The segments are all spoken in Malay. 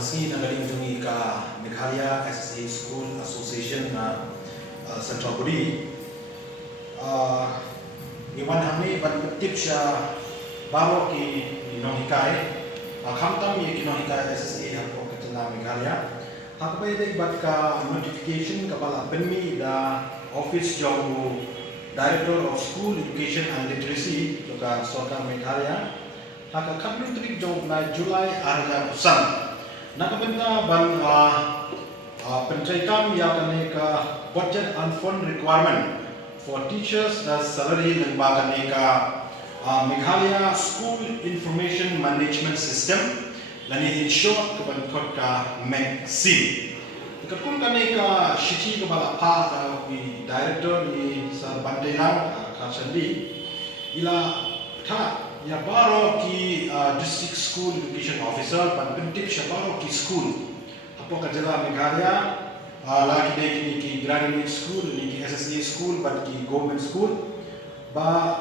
Meski nagaling jungi ka Meghalaya SSA School Association na Central Budi, iwan kami bertip siya baru ki nong hikai, kamtam ye ki nong hikai SSA hapo ketena Meghalaya. Aku bayar ibat ka notification kapala penmi da office jong Director of School Education and Literacy juga Sorka Meghalaya. Haka kablu trik jong na Julai arja usang. Nakabenta ban pencaikam ya kaneka budget and fund requirement for teachers da salary lembaga kaneka Meghalaya School Information Management System lani in short keban ka MECSIM. Kapun kaneka shichi kebala pa di director di sa Bandelang Kasandi ila tha ya baro ki district school education officer pan pentip siya baro ki school apo ka jala Meghalaya lagi de kini ki graduate school ni ki SSA school pan ki government school ba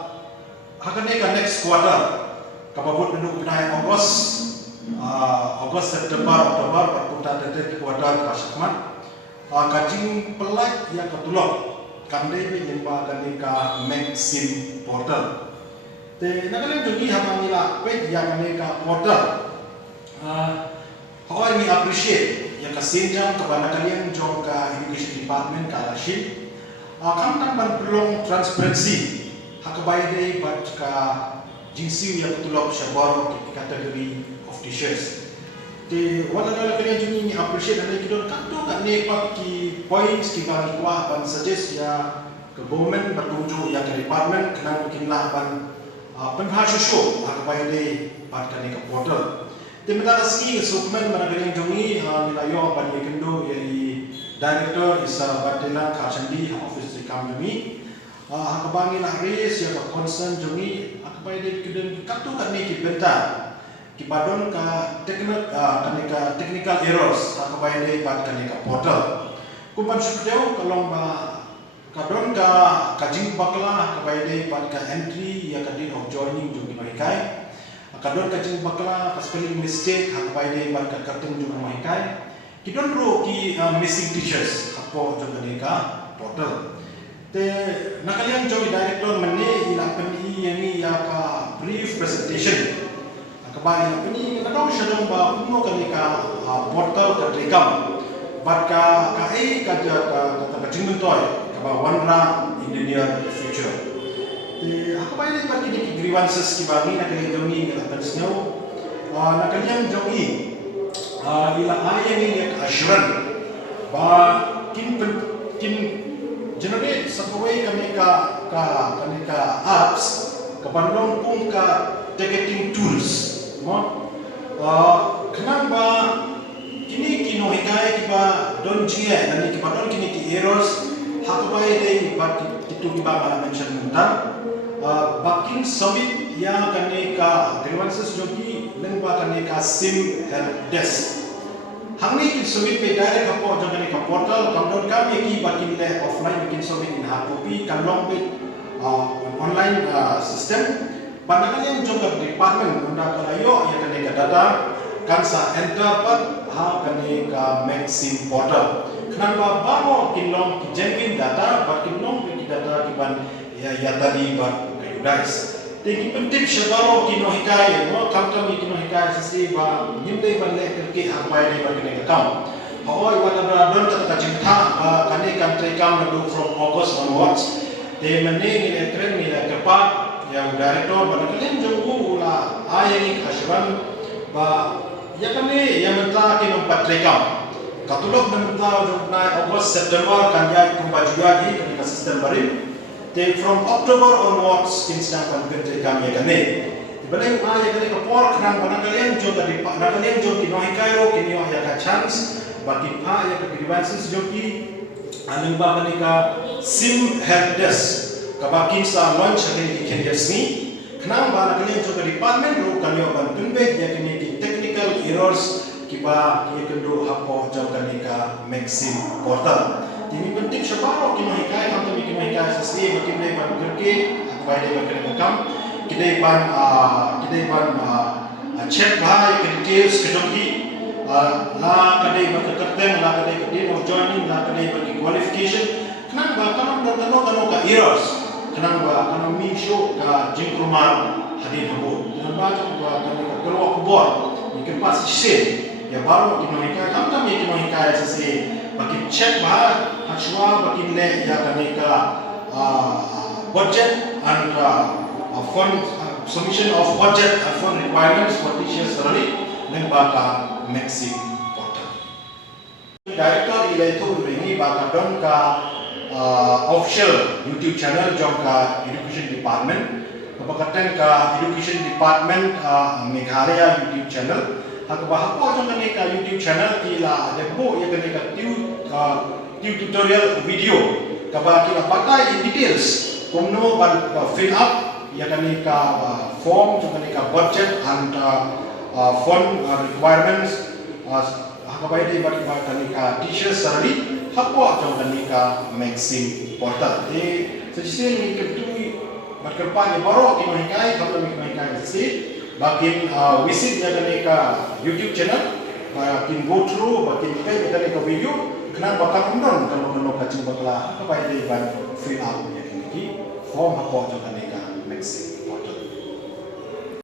hakane ka next quarter kapabot ndu pinay August September Oktober perkunta detik quarter pasakman kajing pelak yang ketulok kandai bi limba ka MECSIM portal te nagaling jogi hamangila page yang ka portal how I appreciate yang kasinjang kepada kalian jong ka education department ka rashid kamtang ban pelong transparency hakabai dei bat ka jingsiu yang ketulok siya baru kategori of teachers te wala kalian jogi appreciate ane kidon kanto ka ne pak ki points ki bagi kuah ban suggest ya ke government berkunjung yang ke department kenang kinlah ban penghasyo show hakabai dei bat ka ne ka portal te meta ski supplement managaling jogi nilayo ban ye kendo ye director isa Bandelang Kasandi office di kami hakabangi la raise ya ka concern jogi hakabai dei kidon kanto ka ne ki benta kibadon ka technical errors hakabai dei bat ka ne ka portal kumpan sukdeu kalong ba kadon ka kajing bakla hakabai dei bat ka entry ya ka date of joining jogi mahikai kadon kajing bakla ka spelling mistake hakabai dei bat ka karteng jogi mahikai kidon ro ki missing teachers hapo jogi ka portal te nakalian jogi director mene ila peni yani ya ka brief presentation hakabai peni kadon syadong ba puno ka portal ka rekam bat ka kajing mentoy kaba wanra in the near future te hakabai dei bat kini grievances ki bangi nakalian jogi ngalapan snow nakalian jogi ila ayang ini assuran ba kin generate sakaway kami ka apps kapandong kung ka ticketing tools mo kanang ba kini kinohikay kiba don jia nani kiba don kini ki errors hakabai dei bat itu kiba mention mentan baking submit ya kaneka grievances jogi lengba kaneka sim help desk hangni kin submit pe direct hapo jong kaneka portal kamdon kami ki bakin le offline bikin submit in hard copy kamlong pe online system pandangan yang jong department unda kalayo ya kaneka data kansa enter pat ha kaneka MECSIM portal kenapa bago kinlong ki jengkin data bakin long ki data kiban ya tadi ba kayo guys tegi penting syabaro kinohikai mo kamtam kinohikai sisi ba nimdai balle kerke hangbai dei bagene kam hoy wala don ta jimtha kane country kam do from August onwards te mane ni tren ni kepa yang director banakalen jogu ula ayani khashban ba ya kane yang menta ki nompat rekam katulok menta jogna August September kan ya kumba juga di ka system barim te from October onwards instant content kami kane ibalay ya kane ka por kanang banakalen joga di nakalen jog kinohikai ro kinyo ya ka chance baki ya ka grievances jogi anong ba kane ka sim help desk kabakin sa launch kane ki ni kanang ba nakalen joga department ro kanyo ban tunbe ya kane ki technical errors kiba ki kendo hapo joga kane ka MECSIM portal ini penting sebab kinohikai kami kinohikai sesi makin dai ban kerke hakabai dei makin makam kidai ban check bahai ke details ke jogi la kadai bagi kerten, la kadai kadai of joining, la kadai bagi qualification. Kenapa kanang dan kano ka errors? Kenapa kanang mi show ka jingkrumar hadin habo? Kenapa kanang ka keluar kubur? Ikan pas sih. Ya baru kinohika, kami kinohika sesi bagi check bah hachwa bagi le ya kaneka budget and fund submission of budget and fund requirements for teachers salary dan baka maxi portal. Director itu beringi baka don ka official YouTube channel jong ka education department, kapakatan ka education department Meghalaya YouTube channel. Hak bahapa jong kaneka YouTube channel ila debo ya kaneka tiu tutorial video kaba kila pakai in details kumno ban fill up ya kaneka form jong kaneka budget and fund requirements hakabai di bagi kaneka teachers salary hapa jong kaneka maxim portal sejisi ni ketui berkepan baru kita hikai kalau kita hikai sesi bakin visit ya kaneka YouTube channel bakin go through bakin play kaneka video kena bakal non kalau kacing bakla apa dia ban fill up ya kaneki form apa jong kaneka maxim